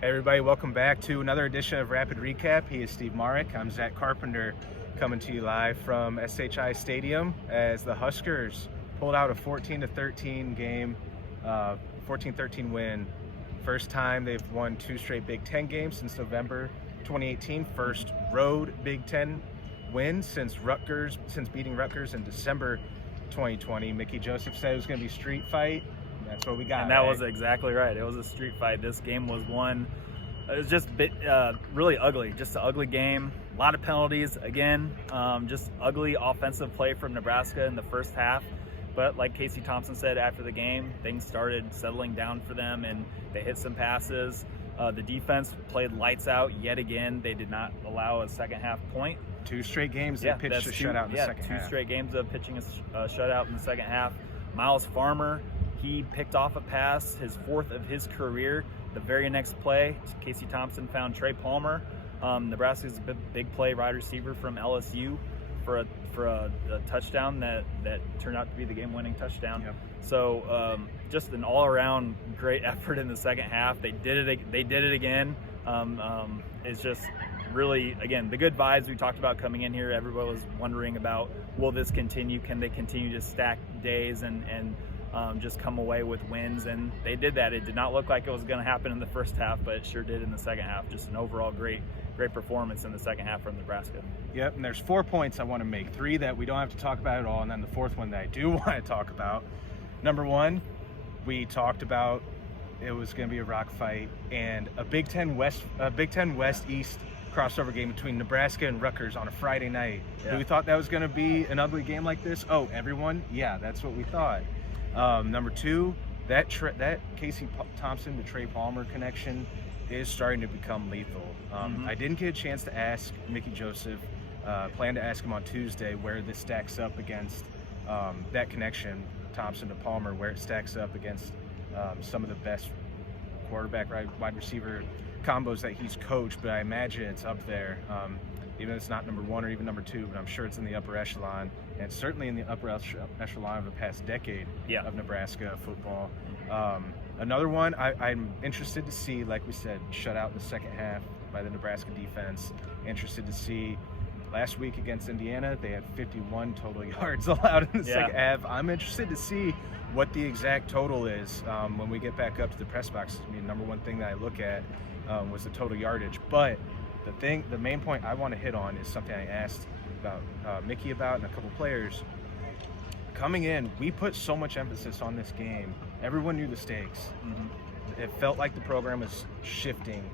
Hey everybody, welcome back to another edition of Rapid Recap. He is Steve Marik. I'm Zack Carpenter, coming to you live from SHI Stadium as the Huskers pulled out a 14-13 game, 14-13 win. First time they've won 2 straight Big Ten games since November 2018. First road Big Ten win since beating Rutgers in December 2020. Mickey Joseph said it was going to be street fight. That's what we got. And that was exactly right. It was a street fight. This game was won. It was just really ugly. Just an ugly game. A lot of penalties. Again, just ugly offensive play from Nebraska in the first half. But like Casey Thompson said after the game, things started settling down for them, and they hit some passes. The defense played lights out yet again. They did not allow a second half point. 2 straight games they pitched a shutout in the second half. 2 straight games of pitching a shutout in the second half. Miles Farmer, he picked off a pass, his 4th of his career. The very next play, Casey Thompson found Trey Palmer. Nebraska's a big play wide receiver from LSU for a touchdown that turned out to be the game-winning touchdown. Yep. So just an all-around great effort in the second half. They did it again. It's just really, again, the good vibes we talked about coming in here. Everybody was wondering about, will this continue? Can they continue to stack days and just come away with wins? And they did that. It did not look like it was going to happen in the first half, but it sure did in the second half. Just an overall great performance in the second half from Nebraska. Yep, and there's 4 points I want to make. 3 that we don't have to talk about at all, and then the 4th one that I do want to talk about. Number 1, we talked about it was going to be a rock fight and a Big Ten West East crossover game between Nebraska and Rutgers on a Friday night. Yeah. We thought that was going to be an ugly game like this. Oh, everyone? Yeah, that's what we thought. Number 2, that Casey Thompson to Trey Palmer connection is starting to become lethal. I didn't get a chance to ask Mickey Joseph, plan to ask him on Tuesday where this stacks up against that connection, Thompson to Palmer, where it stacks up against some of the best quarterback wide receiver combos that he's coached, but I imagine it's up there. Even if it's not number 1 or even number 2, but I'm sure it's in the upper echelon, and certainly in the upper echelon of the past decade of Nebraska football. Another one I'm interested to see, like we said, shut out in the second half by the Nebraska defense. Interested to see last week against Indiana, they had 51 total yards allowed in the second half. I'm interested to see what the exact total is when we get back up to the press box. I mean, number 1 thing that I look at was the total yardage, but the main point I want to hit on is something I asked about Mickey about and a couple players. Coming in, we put so much emphasis on this game. Everyone knew the stakes. It felt like the program was shifting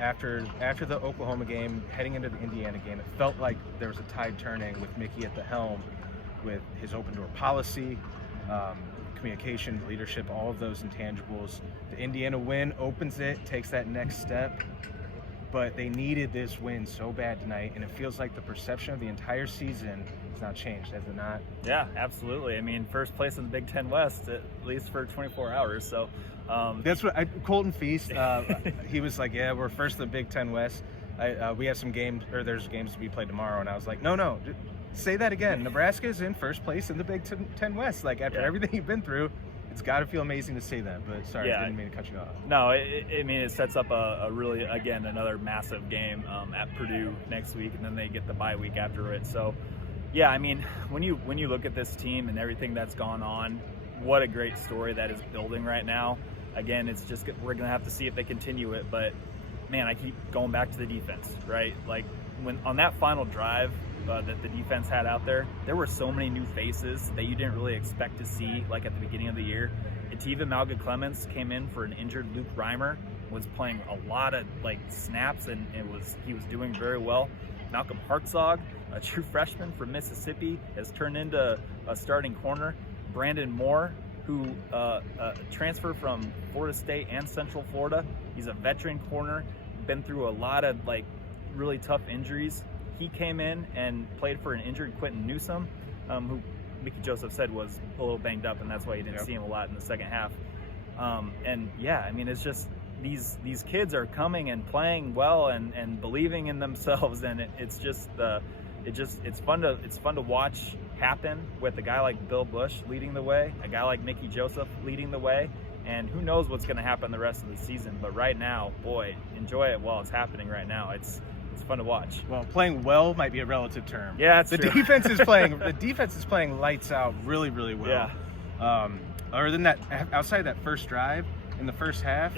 after the Oklahoma game, heading into the Indiana game. It felt like there was a tide turning with Mickey at the helm, with his open door policy, communication, leadership, all of those intangibles. The Indiana win opens it, takes that next step. But they needed this win so bad tonight, and it feels like the perception of the entire season has not changed, has it not? Yeah, absolutely. I mean, first place in the Big Ten West, at least for 24 hours. So that's what Colton Feast, he was like, yeah, we're first in the Big Ten West. We have some games, or there's games to be played tomorrow, and I was like, no, say that again. Nebraska is in first place in the Big Ten West. Like, after everything you've been through, it's got to feel amazing to say that, but sorry, I didn't mean to cut you off. No, it sets up a really, again, another massive game at Purdue next week, and then they get the bye week after it. So, yeah, I mean, when you look at this team and everything that's gone on, what a great story that is building right now. Again, it's just, we're going to have to see if they continue it, but, man, I keep going back to the defense, right? Like, when on that final drive, that the defense had out there were so many new faces that you didn't really expect to see, like at the beginning of the year. Ativa Malga-Clemens came in for an injured Luke Reimer, was playing a lot of snaps, and he was doing very well. Malcolm Hartzog, a true freshman from Mississippi, has turned into a starting corner. Brandon Moore, who transferred from Florida State and Central Florida, he's a veteran corner, been through a lot of really tough injuries. He came in and played for an injured Quentin Newsome, who Mickey Joseph said was a little banged up, and that's why you didn't see him a lot in the second half. And yeah, I mean, it's just these kids are coming and playing well and believing in themselves, and it's fun to watch happen with a guy like Bill Bush leading the way, a guy like Mickey Joseph leading the way, And who knows what's going to happen the rest of the season. But right now, boy, enjoy it while it's happening right now. It's fun to watch. Well, playing well might be a relative term. Yeah, it's the true. defense is playing lights out really, really well. Yeah. Other than that, outside of that first drive in the first half,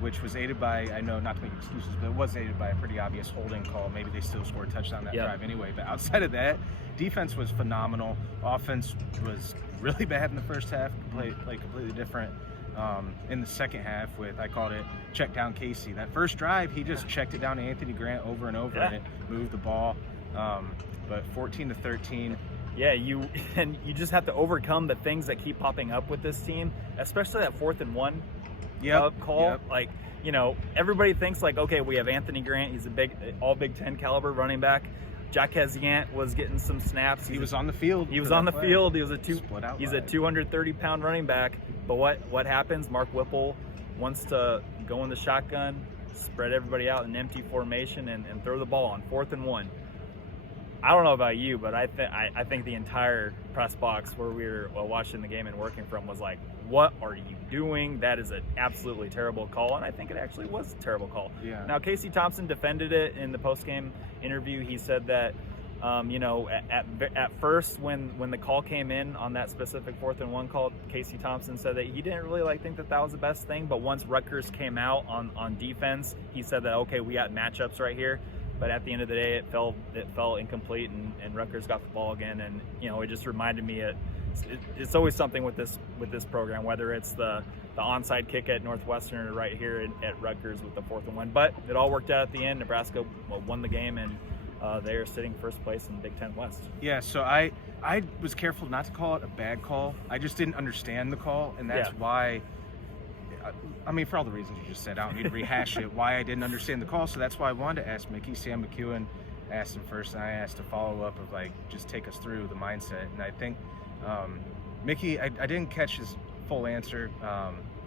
which was aided by, I know not to make excuses, but it was aided by a pretty obvious holding call. Maybe they still scored a touchdown that drive anyway. But outside of that, defense was phenomenal. Offense was really bad in the first half, completely different in the second half with, I called it, check down Casey. That first drive, he just checked it down to Anthony Grant over and over, and it moved the ball. But 14-13. Yeah, you just have to overcome the things that keep popping up with this team, especially that 4th and 1 call. Yep. Like, you know, everybody thinks like, okay, we have Anthony Grant. He's a all Big Ten caliber running back. Jack Yant was getting some snaps. He was on the field. He was on the field. He was a 230-pound running back. But what happens? Mark Whipple wants to go in the shotgun, spread everybody out in empty formation, and throw the ball on 4th and 1. I don't know about you, but I think the entire press box where we were watching the game and working from was like, what are you doing? That is an absolutely terrible call, and I think it actually was a terrible call. Yeah. Now, Casey Thompson defended it in the post-game interview. He said that, at first when the call came in on that specific 4th and 1 call, Casey Thompson said that he didn't really think that was the best thing, but once Rutgers came out on defense, he said that, okay, we got matchups right here. But at the end of the day, it fell incomplete, and Rutgers got the ball again. And it just reminded me it's always something with this program, whether it's the onside kick at Northwestern or right here at Rutgers with the 4th and 1. But it all worked out at the end. Nebraska won the game, and they are sitting first place in the Big Ten West. Yeah, so I was careful not to call it a bad call. I just didn't understand the call, and that's why. I mean, for all the reasons you just said, I don't need to rehash it, why I didn't understand the call. So that's why I wanted to ask Mickey. Sam McEwen asked him first, and I asked a follow-up of, just take us through the mindset. And I think, Mickey, I didn't catch his full answer.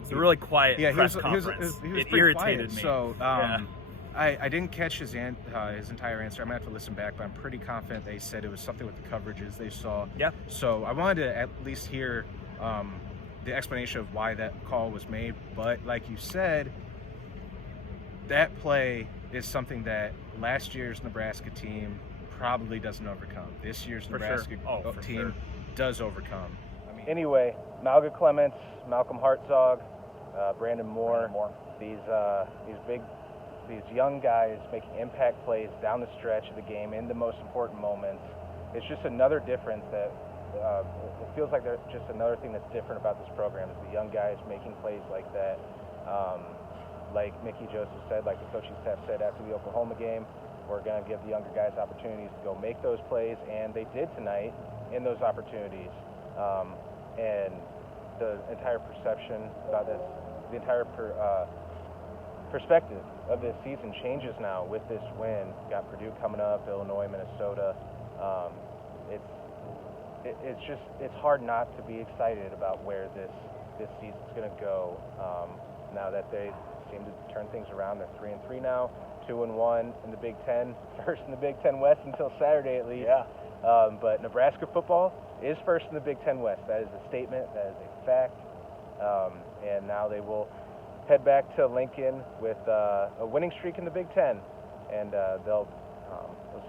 It's a really quiet press conference. He was it irritated quiet, me. So I didn't catch his entire answer. I'm going to have to listen back, but I'm pretty confident they said it was something with the coverages they saw. Yeah. So I wanted to at least hear the explanation of why that call was made. But like you said, that play is something that last year's Nebraska team probably doesn't overcome. This year's Nebraska team does overcome. Anyway, Malga Clements, Malcolm Hartzog, Brandon Moore, these young guys making impact plays down the stretch of the game in the most important moments. It's just another difference that it feels like there's just another thing that's different about this program is the young guys making plays like that. Like Mickey Joseph said, like the coaching staff said after the Oklahoma game, we're going to give the younger guys opportunities to go make those plays, and they did tonight in those opportunities. And the entire perception about this, the entire perspective of this season changes now with this win. Got Purdue coming up, Illinois, Minnesota. It's hard not to be excited about where this season's going to go. Now that they seem to turn things around, they're 3-3 now, 2-1 in the Big Ten, first in the Big Ten West until Saturday at least. Yeah. But Nebraska football is first in the Big Ten West. That is a statement. That is a fact. And now they will head back to Lincoln with a winning streak in the Big Ten, and we'll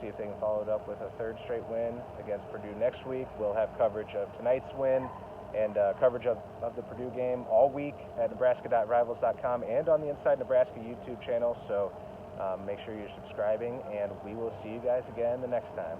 see if they can follow it up with a third straight win against Purdue next week. We'll have coverage of tonight's win and coverage of the Purdue game all week at nebraska.rivals.com and on the Inside Nebraska YouTube channel. So make sure you're subscribing, and we will see you guys again the next time.